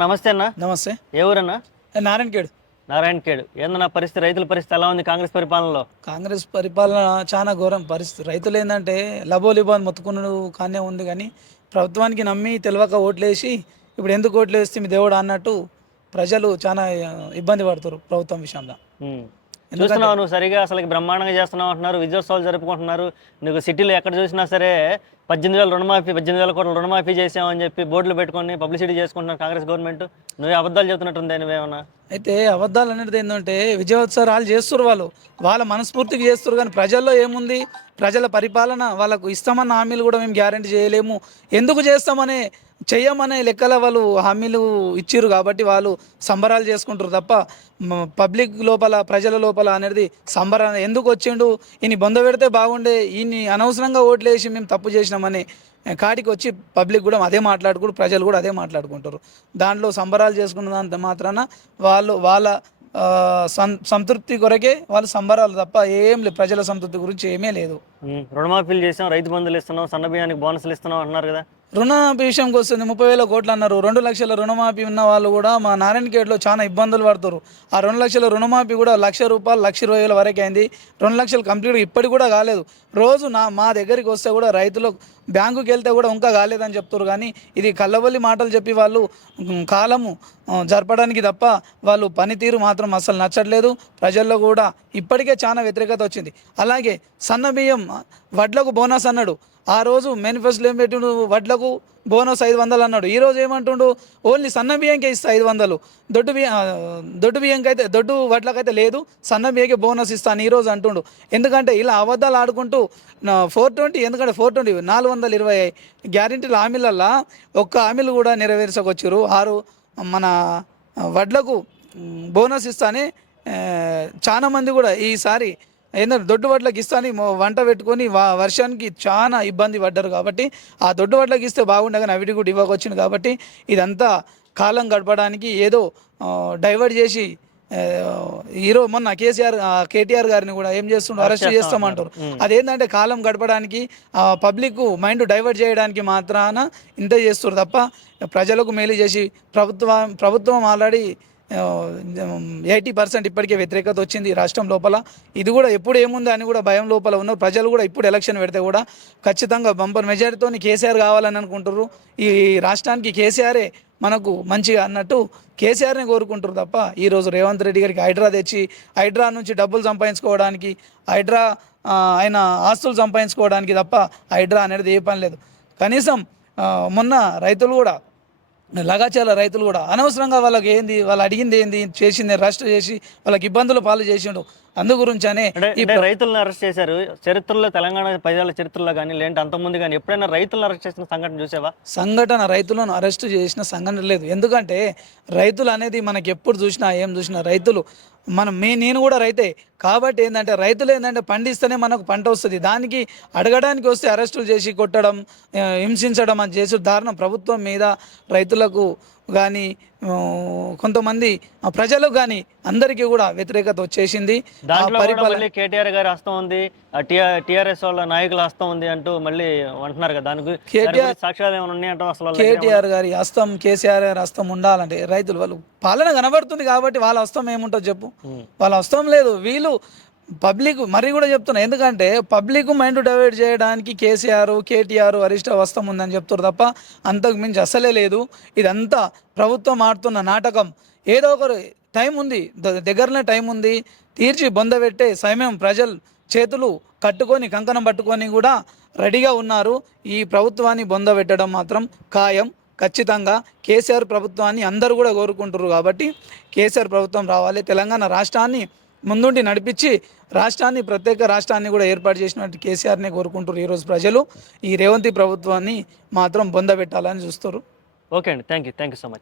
నమస్తే అన్న. నమస్తే. ఏ ఊరన్నా? నారాయణఖేడ్. నారాయణఖేడ్. ఏందన్నా పరిస్థితి, రైతుల పరిస్థితి ఎలా ఉంది కాంగ్రెస్ పరిపాలనలో? కాంగ్రెస్ పరిపాలన చాలా ఘోరం పరిస్థితి. రైతులు ఏంటంటే లబోలిబో అని మొత్తుకున్నాడు కానీ ఉంది, కానీ ప్రభుత్వానికి నమ్మి తెలియక ఓట్లేసి ఇప్పుడు ఎందుకు ఓట్లు వేస్తే మీ దేవుడు అన్నట్టు ప్రజలు చాలా ఇబ్బంది పడుతారు ప్రభుత్వం విషయంలో. చూస్తున్నావు నువ్వు సరిగా, అసలు బ్రహ్మాండంగా చేస్తున్నావు అంటున్నారు, విజయోత్సవాలు జరుపుకుంటున్నారు. నీకు సిటీలో ఎక్కడ చూసినా సరే 18,000 రుణమాఫీ, 18,000 కోట్ల రుణమాఫీ చేసామని చెప్పి బోర్డులు పెట్టుకొని పబ్లిసిటీ చేసుకుంటున్నారు కాంగ్రెస్ గవర్నమెంట్. నువ్వే అబద్ధాలు చెబుతున్నట్టుంది నువ్వేమన్నా. అయితే అబద్ధాలు అనేది ఏంటంటే విజయోత్సవాలు చేస్తారు, వాళ్ళ మనస్ఫూర్తికి చేస్తారు, కానీ ప్రజల్లో ఏముంది? ప్రజల పరిపాలన వాళ్ళకు ఇస్తామన్న హామీలు కూడా మేము గ్యారంటీ చేయలేము, ఎందుకు చేస్తామనే చెయ్యమనే లెక్కల వాళ్ళు హామీలు ఇచ్చిర్రు కాబట్టి వాళ్ళు సంబరాలు చేసుకుంటారు తప్ప పబ్లిక్ లోపల ప్రజల లోపల అనేది సంబరాలు ఎందుకు వచ్చిండు, ఈయన బొంద పెడితే బాగుండే, ఈయన్ని అనవసరంగా ఓట్లేసి మేము తప్పు చేసినామని కాడికి వచ్చి పబ్లిక్ కూడా అదే మాట్లాడుకుంటారు, ప్రజలు కూడా అదే మాట్లాడుకుంటారు. దాంట్లో సంబరాలు చేసుకున్నంత మాత్రాన వాళ్ళ సంతృప్తి కొరకే వాళ్ళు సంబరాలు తప్ప ఏం లేదు, ప్రజల సంతృప్తి గురించి ఏమీ లేదు. రుణమాఫీలు చేసాం, రైతు బంధులు ఇస్తున్నాం, సన్న బియ్యానికి బోనస్లు ఇస్తున్నాం అంటున్నారు కదా. రుణమాఫీ విషయంకి వస్తుంది 30,000 కోట్లు అన్నారు. 2 లక్షల రుణమాఫీ ఉన్న వాళ్ళు కూడా మా నారాయణఖేడ్లో చాలా ఇబ్బందులు పడుతారు. ఆ 2 లక్షల రుణమాఫీ కూడా ₹1,00,000, ₹1,20,000 వరకు అయింది. 2 లక్షలు కంప్లీట్ ఇప్పటికి కూడా కాలేదు. రోజు మా దగ్గరికి వస్తే కూడా రైతులు బ్యాంకుకి వెళ్తే కూడా ఇంకా కాలేదని చెప్తారు, కానీ ఇది కల్లబొల్లి మాటలు చెప్పి వాళ్ళు కాలము జరపడానికి తప్ప వాళ్ళు పనితీరు మాత్రం అసలు నచ్చట్లేదు. ప్రజల్లో కూడా ఇప్పటికే చాలా వ్యతిరేకత వచ్చింది. అలాగే సన్న బియ్యం వడ్లకు బోనస్ అన్నాడు, ఆ రోజు మేనిఫెస్టోలో ఏం పెట్టిండు, వడ్లకు బోనస్ 500 అన్నాడు. ఈరోజు ఏమంటుండు, ఓన్లీ సన్న బియ్యంకే ఇస్తా 500, దొడ్డు బియ్యంకి అయితే దొడ్డు వడ్లకైతే లేదు, సన్న బియ్యకే బోనస్ ఇస్తాను ఈరోజు అంటుండు. ఎందుకంటే ఇలా అబద్ధాలు ఆడుకుంటూ 420, ఎందుకంటే 420 420 గ్యారెంటీల హామీలల్లో ఒక్క హామీలు కూడా నెరవేర్చకొచ్చారు. మన వడ్లకు బోనస్ ఇస్తానే చాలామంది కూడా ఈసారి ఏంటంటే దొడ్డు వడ్లకి ఇస్తాని వంట పెట్టుకొని వర్షానికి చాలా ఇబ్బంది పడ్డారు. కాబట్టి ఆ దొడ్డు వడ్లకి ఇస్తే బాగుండగానే అవిటి కూడా ఇవ్వకొచ్చింది. కాబట్టి ఇదంతా కాలం గడపడానికి ఏదో డైవర్ట్ చేసి మొన్న కేటీఆర్ గారిని కూడా ఏం చేస్తుండ్రు, అరెస్ట్ చేస్తామంటారు. అదేంటంటే కాలం గడపడానికి పబ్లిక్ మైండ్ డైవర్ట్ చేయడానికి మాత్రాన ఇంత చేస్తారు తప్ప ప్రజలకు మేలు చేసి ప్రభుత్వం ఆల్రెడీ 80% ఇప్పటికే వ్యతిరేకత వచ్చింది రాష్ట్రం లోపల. ఇది కూడా ఎప్పుడు ఏముంది అని కూడా భయం లోపల ఉన్నారు ప్రజలు కూడా. ఇప్పుడు ఎలక్షన్ పెడితే కూడా ఖచ్చితంగా బంపర్ మెజారిటీతో కేసీఆర్ కావాలని అనుకుంటారు. ఈ రాష్ట్రానికి కేసీఆరే మనకు మంచిగా అన్నట్టు కేసీఆర్ని కోరుకుంటారు తప్ప ఈరోజు రేవంత్ రెడ్డి గారికి హైడ్రా తెచ్చి హైడ్రా నుంచి డబ్బులు సంపాదించుకోవడానికి, హైడ్రా ఆయన ఆస్తులు సంపాదించుకోవడానికి తప్ప హైడ్రా అనేది ఏ పని లేదు. కనీసం మొన్న రైతులు కూడా లగాచాల రైతులు కూడా అనవసరంగా వాళ్ళకి ఏంది, వాళ్ళు అడిగింది ఏంది, చేసింది అరెస్ట్ చేసి వాళ్ళకి ఇబ్బందులు పాలు చేసిండు. అందు గురించనే రైతులను అరెస్ట్ చేశారు. చరిత్రలో, తెలంగాణ ప్రజల చరిత్రలో కానీ లేదంటే అంతకుముందు కానీ ఎప్పుడైనా రైతులను అరెస్ట్ చేసిన సంఘటన చూసావా? రైతులను అరెస్ట్ చేసిన సంఘటన లేదు. ఎందుకంటే రైతులు అనేది మనకి ఎప్పుడు చూసినా ఏం చూసినా రైతులు నేను కూడా రైతే కాబట్టి ఏంటంటే రైతులు ఏంటంటే పండిస్తేనే మనకు పంట వస్తుంది. దానికి అడగడానికి వస్తే అరెస్టులు చేసి కొట్టడం, హింసించడం అని చేసి దారుణం. ప్రభుత్వం మీద రైతులకు కానీ కొంతమంది ప్రజలకు కానీ అందరికీ కూడా వ్యతిరేకత వచ్చేసింది. కేటీఆర్ గారి హస్తం ఉంది, టీఆర్ఎస్ వాళ్ళ నాయకుల హస్తం ఉంది అంటూ మళ్ళీ అంటున్నారు కదా. దానికి సాక్ష్యాలు ఏమైనా ఉన్నాయంటే అసలు కేటీఆర్ గారి హస్తం, కేసీఆర్ గారి హస్తం ఉండాలంటే రైతులు వాళ్ళు పాలన కనబడుతుంది కాబట్టి వాళ్ళ హస్తం ఏముంటుంది చెప్పు? వాళ్ళ హస్తం లేదు. వీళ్ళు పబ్లిక్ మరీ కూడా చెప్తున్నా, ఎందుకంటే పబ్లిక్ మైండ్ డైవర్ట్ చేయడానికి కేటీఆర్ హరీష్ రావు వస్తాం ఉందని చెప్తారు తప్ప అంతకు మించి అసలే లేదు. ఇదంతా ప్రభుత్వం ఆడుతున్న నాటకం. ఏదో ఒకరు టైం ఉంది, దగ్గరనే టైం ఉంది, తీర్చి బొంద పెట్టే సమయం ప్రజలు చేతులు కట్టుకొని కంకణం పట్టుకొని కూడా రెడీగా ఉన్నారు. ఈ ప్రభుత్వాన్ని బొంద పెట్టడం మాత్రం ఖాయం. ఖచ్చితంగా కేసీఆర్ ప్రభుత్వాన్ని అందరూ కూడా కోరుకుంటారు కాబట్టి కేసీఆర్ ప్రభుత్వం రావాలి. తెలంగాణ రాష్ట్రాన్ని ముందుండి నడిపించి ప్రత్యేక రాష్ట్రాన్ని కూడా ఏర్పాటు చేసినట్టు కేసీఆర్నే కోరుకుంటారు ఈరోజు ప్రజలు. ఈ రేవంత్ ప్రభుత్వాన్ని మాత్రం బొంద పెట్టాలని చూస్తారు. ఓకే అండి, థ్యాంక్ యూ సో మచ్.